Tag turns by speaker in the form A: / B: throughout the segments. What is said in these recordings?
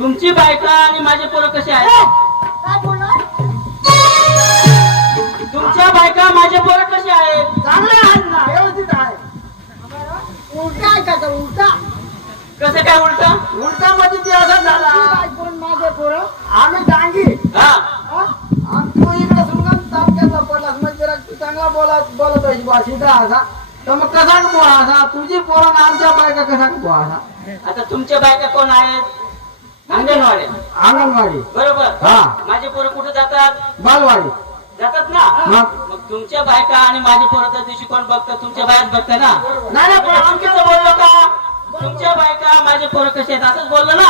A: तुमची बायका आणि माझे पोरं कसे आहेत? तुमच्या बायका माझे पोरं कसे आहेत?
B: चांगले आहेत ना व्यवस्थित आहे उलटा आहे का तो उलटा?
A: कसं काय उलट?
B: उलटा मध्ये ते असं झाला. कोण माझे पोरं आम्ही डांगी
A: हा.
B: हा? तू इकडे सुंगम तालुक्याचा म्हणजे तू चांगला बोलत बोलत आहे भाषेचा असा. तर मग कसा बोला असा तुझी पोरं आणि आमच्या बायका कसा का बोला असा
A: आता तुमच्या बायका कोण आहेत? अंगणवाडी.
B: अंगणवाडी.
A: बरोबर.
B: हा.
A: माझे पोरं कुठे जातात?
B: बालवाडी.
A: जातात ना?
B: मग?
A: मग तुमच्या बायका आणि माझे पोरं त्या दिवशी कोण बघतं? तुमच्या बायाच बघतं ना?
B: नाही नाही पण
A: बोललो का? तुमच्या बायका माझे पोरं कसे आहेत? असंच बोललो ना?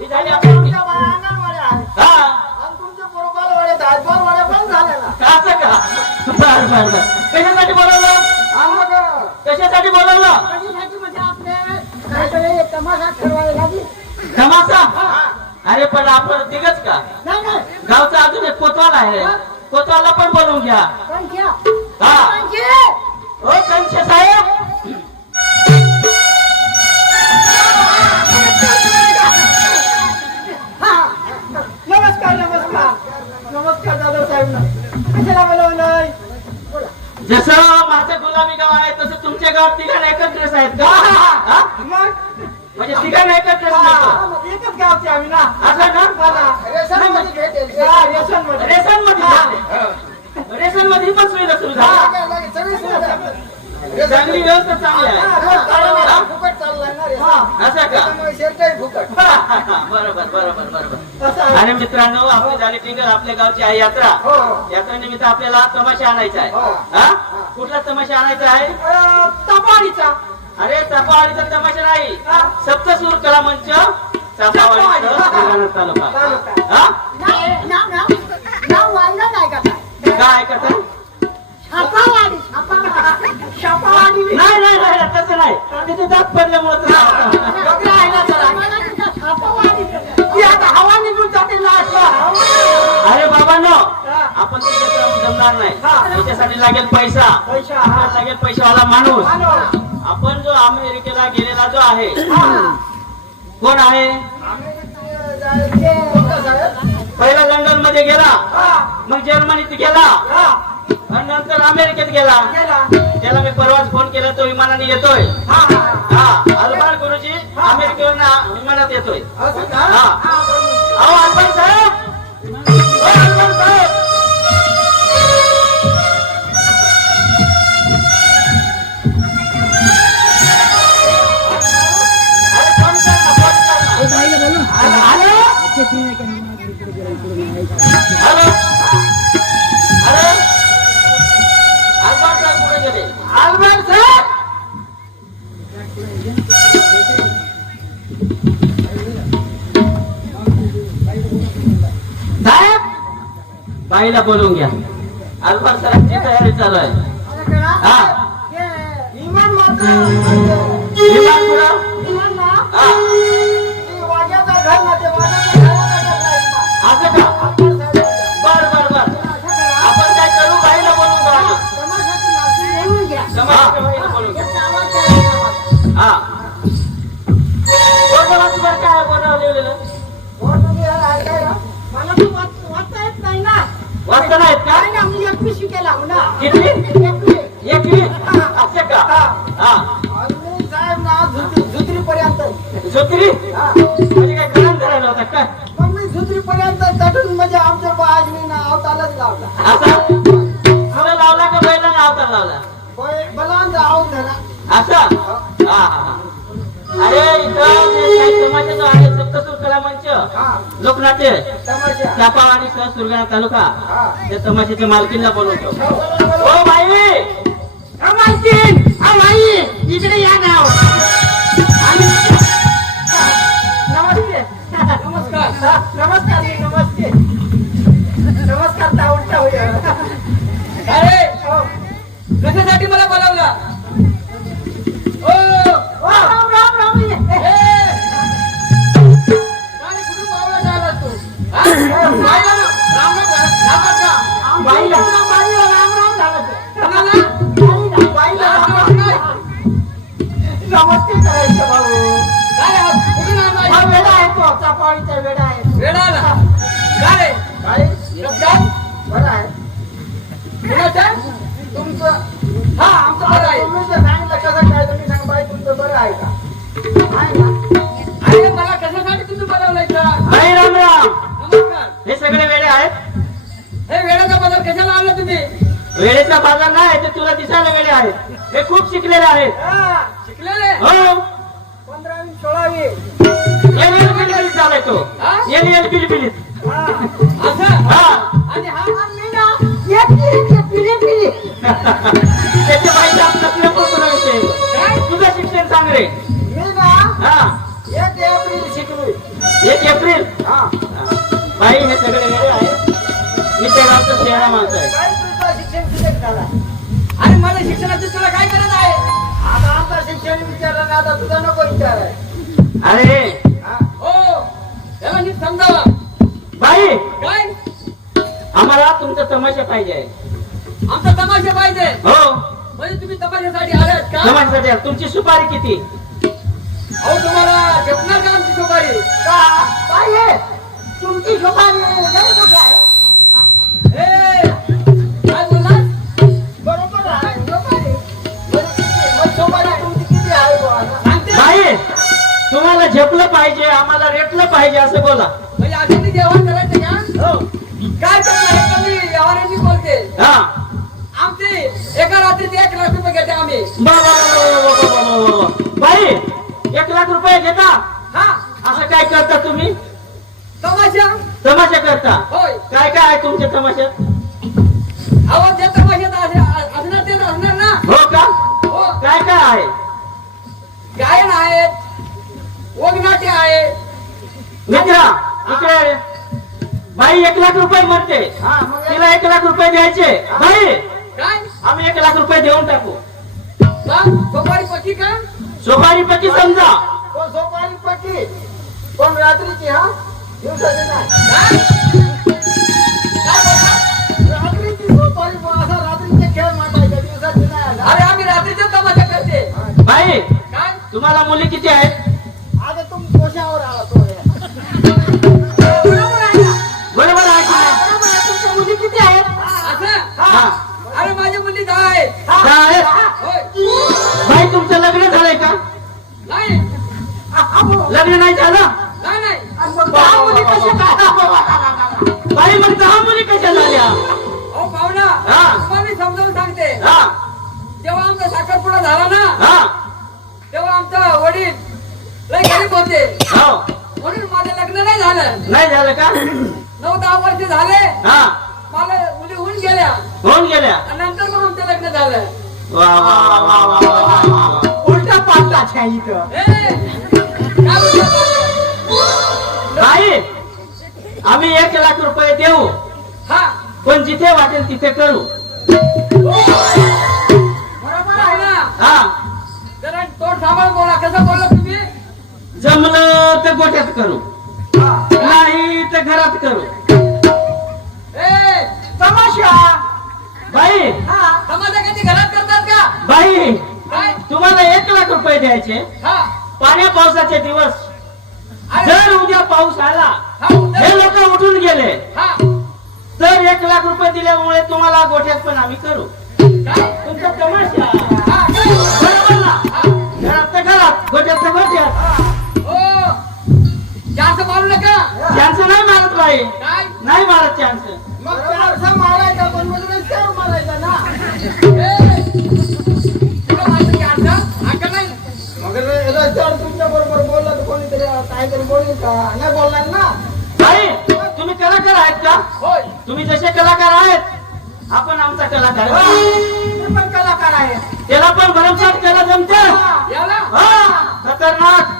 A: ही. झाली आपली
B: आमच्या बाया अंगणवाड्या आहेत.
A: हा.
B: आणि तुमचे पोरं बालवाड्यात आहेत. बालवाड्या पण झाल्या ना.
A: असं का? बर बर बर. कशासाठी बोलवलं? कशासाठी बोलवलं?
B: कशासाठी म्हणजे आपले काहीतरी तमाशा ठरवायला लागली.
A: तमाशा अरे पण आपण तिघच का? गावचा अजून एक कोतवाल आहे. कोतवाला पण बोलवून घ्या. हा. हो कंचे साहेब!
B: हा. नमस्कार नमस्कार. नमस्कार दादा साहेब. कशाला बोलवलंय? बोला.
A: जसं माझं गुलाबी गाव आहे तसं तुमच्या गावात तिघांना एकच ड्रेस आहेत का हा?
B: मग?
A: म्हणजे तिघांना एकच ड्रेस
B: हा, मग एकच गावचे आम्ही ना.
A: असं ना रेशनमध्ये रेशनमध्ये रेशनमध्ये रेशनमध्ये पण सुविधा सुरू झाली चांगली व्यवस्था चांगली आहे.
B: हा.
A: असं का?
B: फुकट.
A: बरोबर बरोबर बरोबर. आणि मित्रांनो आपली झाली टिंगर आपल्या गावची आहे यात्रा.
B: हो.
A: यात्रेनिमित्त आपल्याला तमाशा आणायचा आहे.
B: हो.
A: हा? कुठला तमाशा आणायचा आहे?
B: अं, तपाडीचा.
A: अरे चापावाडीचा तमाशा नाही. सप्तसूर कला मंच चापावाडी तालुका. हा?
B: नाही काय?
A: करता तसं तिथे दात पडल्यामुळे
B: हवा निघून जाते
A: अरे बाबांनो आपण तिथे जमणार नाही. त्याच्यासाठी लागेल पैसा.
B: पैसा, हा.
A: लागेल पैशावाला माणूस. अमेरिकेला गेलेला जो आहे. कोण आहे? पहिला लंडनमध्ये गेला
B: हा.
A: मग जर्मनीत गेला
B: हा.
A: आणि नंतर अमेरिकेत गेला. त्याला मी परवाच फोन केला तो विमानाने येतोय
B: हा, हा.
A: हा अलबार गुरुजी अमेरिकेवरून विमानात येतोय? हा. बाईला बोलवून घ्या. अलबार साहेबची तयारी चालू आहे. हा. विमान
B: घर ना वाचता
A: नाहीत का?
B: नाही शिकेला हो ना
A: किती?
B: एकवीस.
A: एकवी असं का? हा.
B: आणि मी साहेब ना झुत्री पर्यंत
A: ज्योतिरी. म्हणजे काय होता
B: मग मी झुत्री पर्यंत चढून म्हणजे आमच्या बाजनी ना अवतालाच लावला.
A: असा? तुला लावला का बैलाने अवतार लावला?
B: बलांचा आऊत झाला.
A: असं? हा. हा अरे इथं आहे लोककला मंच लोकनाट्य
B: चापाव
A: आणि सह सुरगाणा तालुका. त्या तमाशाच्या मालकीनला बोलवतो. O by!
B: मालकीन.
A: इकडे या गाव चापाळीचा वेडा आहे.
C: वेडा आला. काय?
A: काय? बरं आहे? तुमचं?
C: हा आमचं बरं आहे.
A: तुम्ही जे सांगितलं कसं काय तुम्ही सांगा बाई तुमचं बरं आहे का? आहे ना?
C: अरे मला कशासाठी तुम्ही बोलावलंय इथं?
A: बाई राम राम.
C: नमस्कार.
A: हे सगळे वेडे आहेत?
C: हे वेळेचा बदल कशाला आणला तुम्ही?
A: वेळेचा बाजार नाही ते तुला दिसायला वेळे आहेत. हे खूप शिकलेले आहेत.
C: शिकलेले?
A: हो.
C: हा?
A: एल एल पिलिपिलीत
C: असं
A: हा.
C: आणि हा
A: त्याच्या बाईचा नसल्या विषय
C: काय?
A: तुझं शिक्षण सांग रे.
B: मी ना.
A: हा.
B: एक एप्रिल शिकलोय.
A: एक एप्रिल?
B: हा.
A: बाई हे सगळे वेळे आहेत. मी त्या गावचं शहरा माणसं आहे.
B: शिक्षण किती झाला?
C: आणि मला शिक्षणाची तुला काय करत आहे?
B: आता आमचा शिक्षण विचारलं ना आता तुझा नको विचार आहे
A: अरे तमाशा पाहिजे.
C: आमचा तमाशा पाहिजे.
A: हो.
C: म्हणजे तुम्ही तमाशासाठी आलात का?
A: तमाशासाठी. तुमची सुपारी किती?
C: अहो तुम्हाला झेपणार का आमची सुपारी.
B: का? काय आहे? तुमची शोभानी लय मोठी आहे.
C: ए, काय बोललास
B: बरोबर आहे. मग किती- मग शोभानी तुमची किती आहे बुवा
A: तुम्हाला झेपलं पाहिजे आम्हाला रेटलं पाहिजे असं बोला.
C: म्हणजे अशाने जेवण करायचं का?
A: हो.
C: काय करणार? व्यवहारांनी बोलते.
A: हा.
C: आमची एका रात्रीचे एक लाख रुपये घेते आम्ही.
A: बा. बाई एक लाख रुपये घेता?
C: हा.
A: असं काय करता तुम्ही?
C: तमाशा.
A: तमाशा करता?
C: होय.
A: काय काय आहे तुमच्या तमाशात
C: अहो त्या तमाशात असे- असणार तेच असणार ना.
A: हो का?
C: हो.
A: काय काय आहे?
C: गायन आहेत. वगनाट्य आहे.
A: मित्रा इकडे. बाई एक लाख रुपये म्हणते.
B: हा मग
A: तिला एक लाख रुपये द्यायचे. बाई
C: काय?
A: आम्ही एक लाख रुपये देऊन टाकू.
C: सोमवारी पक्की का?
A: सोपारी पकी समजा.
B: सोपारी पट्टी कोण रात्रीची हा? दिवसाची नाही? रात्रीची सोपारी असा रात्रीचे खेळ मांडायचे दिवसाची नाही.
C: अरे आम्ही रात्रीचा तमाशा करते.
A: बाई
C: काय?
A: तुम्हाला मुली किती आहेत?
B: आता तुम्ही कोशावर आला
A: बाई तुमचं लग्न झालंय का?
C: नाही.
A: लग्न नाही झालं?
C: नाही
B: दहा मुली कशा काय
A: मग दहा मुली कशा झाल्या?
C: अहो पाहुणा
A: हा.
C: तुम्हाला समजावून सांगते.
A: हा.
C: जेव्हा आमचा साखरपुडा झाला ना
A: हा.
C: तेव्हा आमचा वडील लय गरीब होते.
A: हो.
C: म्हणून माझं लग्न नाही झालं.
A: नाही झालं का?
C: नऊ दहा वर्ष झाले.
A: हा.
C: मला मुली होऊन गेल्या.
A: होऊन गेल्या.
C: नंतर मग आमचं लग्न झालं.
A: वा वा वा वा वा वा वा वा.
B: उलटा पालटा छा इथं.
C: ए, काय बोलतो?
A: बाई आम्ही एक लाख रुपये देऊ.
C: हा.
A: पण जिथे वाटेल तिथे करू.
B: बरोबर आहे
C: पाहुणा,
A: हा.
C: जरा तोड सांभाळ बोला कसं बोलला तुम्ही?
A: जमलं तर गोट्यात करू. नाही तर घरात करू.
C: ए
B: तमाशा!
A: बाई
B: हा.
C: समाजा कधी घरात करतात का?
A: बाई
C: काय?
A: तुम्हाला एक लाख रुपये द्यायचे.
C: हा.
A: पाण्या पावसाचे दिवस. जर उद्या पाऊस आला
C: हा
A: हे लोक उठून गेले.
C: हा.
A: तर एक लाख रुपये दिल्यामुळे तुम्हाला गोठ्यात पण आम्ही करू. तुमचा तमाशा.
C: हा
A: बरोबर ना?
C: हा.
A: घरात घरात गोठ्यात गोठ्यात.
C: हो. जास्त बोलू नका.
A: चान्स नाही मारत बाई नाही मारत चान्स
B: मग चारसा मारायचा पण विचारू म्हणायचा ना.
A: तुम्ही कलाकार आहेत का?
C: होय
A: तुम्ही जसे कलाकार आहेत आपण आमचा कलाकार
B: पण कलाकार आहे
A: त्याला पण भरमसाठ केला जमत.
C: याला?
A: खतरनाक.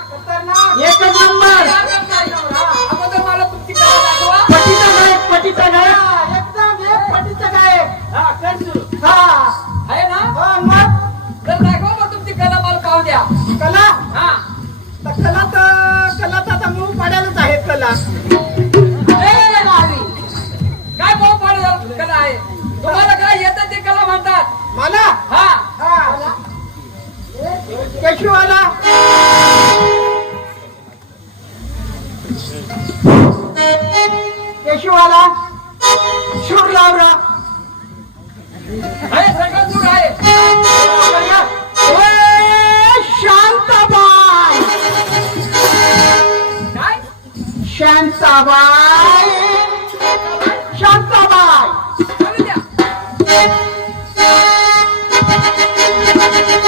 B: केशवाला शूर लावरा
C: आहे सगळं दूर आहे.
B: शांताबाई.
C: काय?
B: शांताबाई.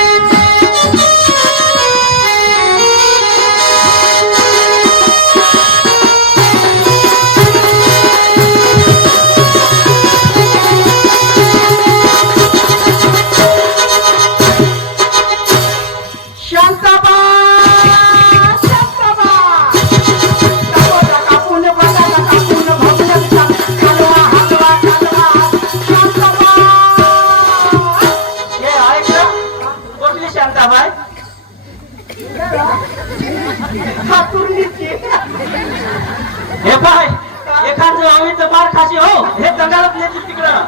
A: செஞ்சுட்டு இருக்கிறான்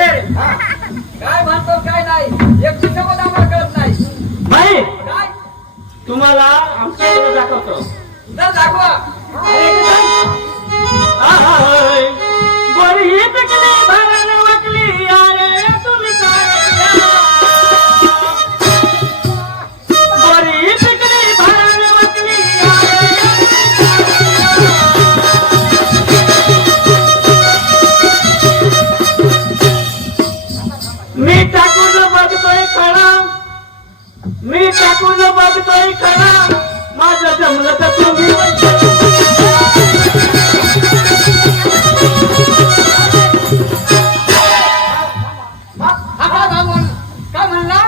B: சரி
A: मी टाकून बघतोय खरा. माझं जमलं तर
C: काय म्हणला?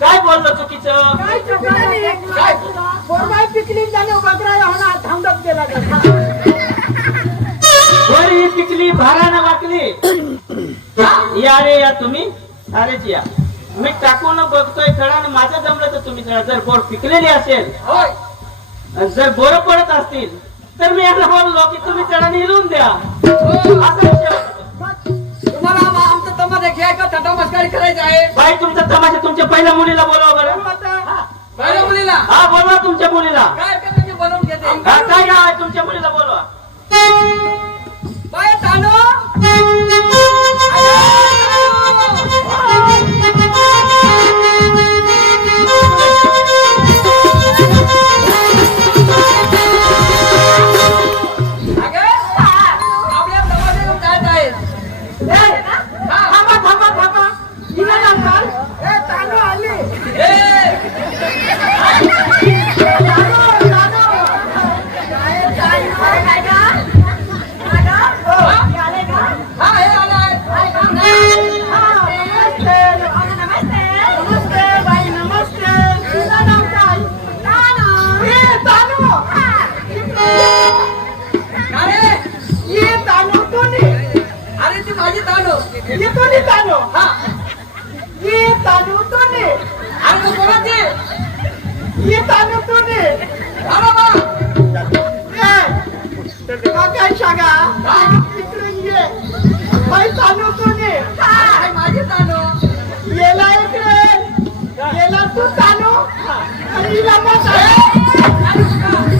A: काय बोललं चुकीचं?
B: काय काय पिकली झाले बकरा होणार थांबत गेला
A: वरी पिकली भारानं वाकली. या रे या तुम्ही. सारेच या. मी टाकून बघतोय तळानं माझ्या जमलं तर तुम्ही जर बोर पिकलेली असेल जर बोर पडत असतील तर मी यांना बोललो की तुम्ही तळाने हिरून द्या.
C: आहे.
A: बाई तुमचा तमाशा तुमच्या पहिल्या मुलीला बोलाव बरं.
C: पहिल्या मुलीला?
A: हा बोलवा तुमच्या मुलीला.
C: काय बनवून घेते?
A: काय तुमच्या मुलीला बोलवा.
C: बाय
B: चालू हा, येतो नी तानो
C: हा.
B: ये तानो. तो ने
C: अरे तू कोणाची?
B: ये तानो. तो ने
C: हा. बाबा
B: ए काय सांगा इकडे ये. बाई तानो तो ने
C: काय माझी तानो.
B: येला इकडे. येला तू तानो. आणि हिला मग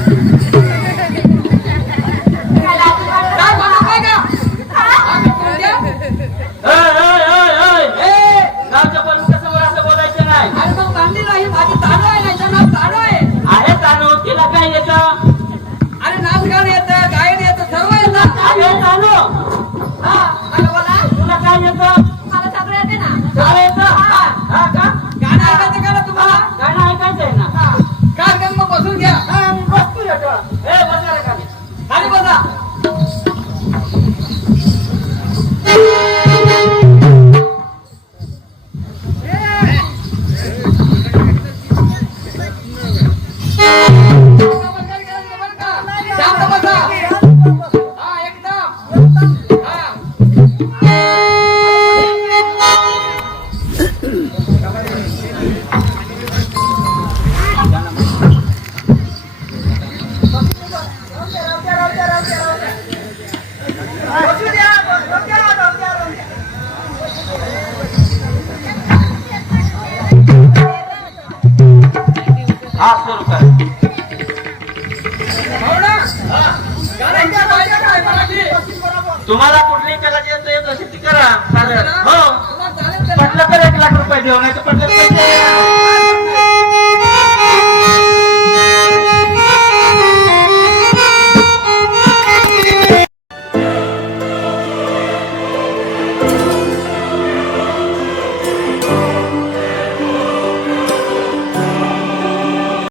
C: हा. सुरू कर तुम्हाला कुठली कला येत असेल ती करा हो? पटलं तर एक लाख रुपये देऊ नाही तर पटलं